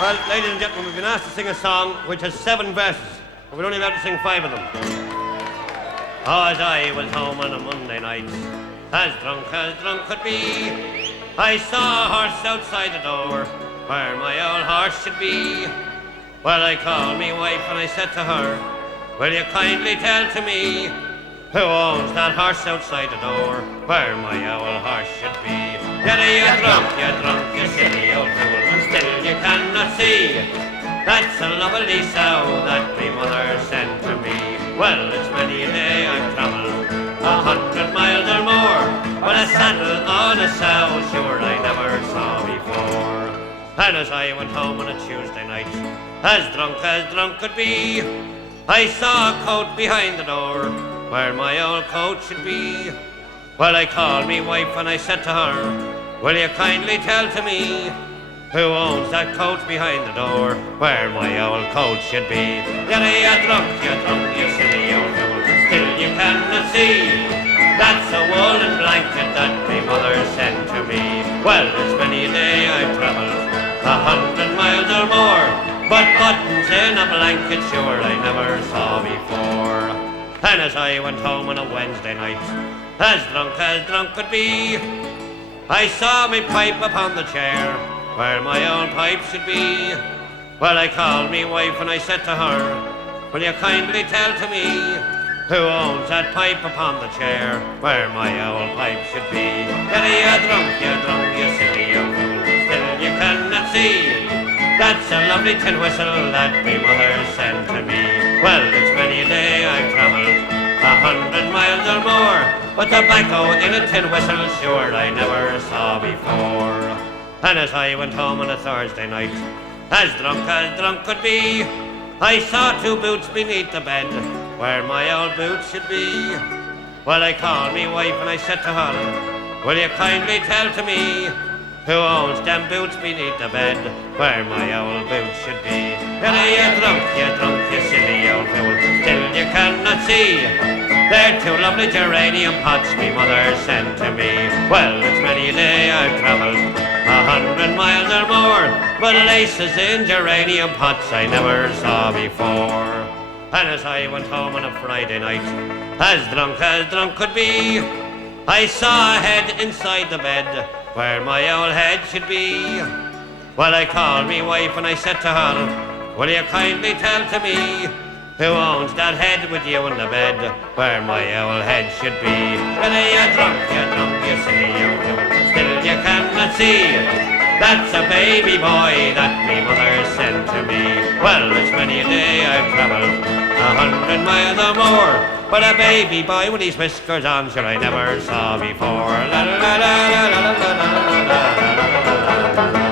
Well, ladies and gentlemen, we've been asked to sing a song which has 7 verses, but we're only allowed to sing 5 of them. Oh, as I was home on a Monday night, as drunk could be, I saw a horse outside the door, where my old horse should be. Well, I called me wife and I said to her, will you kindly tell to me, who owns that horse outside the door, where my old horse should be? You're drunk, you silly old fool, and still you cannot see. That's a lovely sow that me mother sent to me. Well, it's many a day I've travelled 100 miles or more, but a saddle on a sow, sure I never saw before. And as I went home on a Tuesday night, as drunk could be, I saw a coat behind the door, where my old coat should be. Well, I called me wife and I said to her, will you kindly tell to me, who owns that coat behind the door, where my old coat should be? You're drunk, you silly old fool, still you cannot see. That's a woolen blanket that my mother sent to me. Well, it's many a day I've travelled 100 miles or more, but buttons in a blanket sure I never saw before. And as I went home on a Wednesday night, as drunk could be, I saw me pipe upon the chair, where my old pipe should be. Well, I called me wife and I said to her, will you kindly tell to me, who owns that pipe upon the chair, where my old pipe should be? You're drunk, you silly old fool, still you cannot see. That's a lovely tin whistle that me mother sent to me. Well, it's many a day I've travelled 100 miles or more, but tobacco in a tin whistle sure I never saw before. And as I went home on a Thursday night, as drunk could be, I saw 2 boots beneath the bed, where my old boots should be. Well, I called me wife and I said to her, will you kindly tell to me, who owns them boots beneath the bed, where my old boots should be? You're drunk, you silly old fool, still you cannot see. They're 2 lovely geranium pots me mother sent to me. Well, it's many a day I've travelled 100 miles or more, but laces in geranium pots I never saw before. And as I went home on a Friday night, as drunk could be, I saw a head inside the bed, where my old head should be. Well, I called me wife and I said to her, will you kindly tell to me, who owns that head with you in the bed, where my old head should be? Well, you're drunk, you silly old fool, still you cannot see. That's a baby boy that me mother sent to me. Well, it's many a day I've travelled 100 miles or more, but a baby boy with his whiskers on sure I never saw before. La la la la la la la la la la la.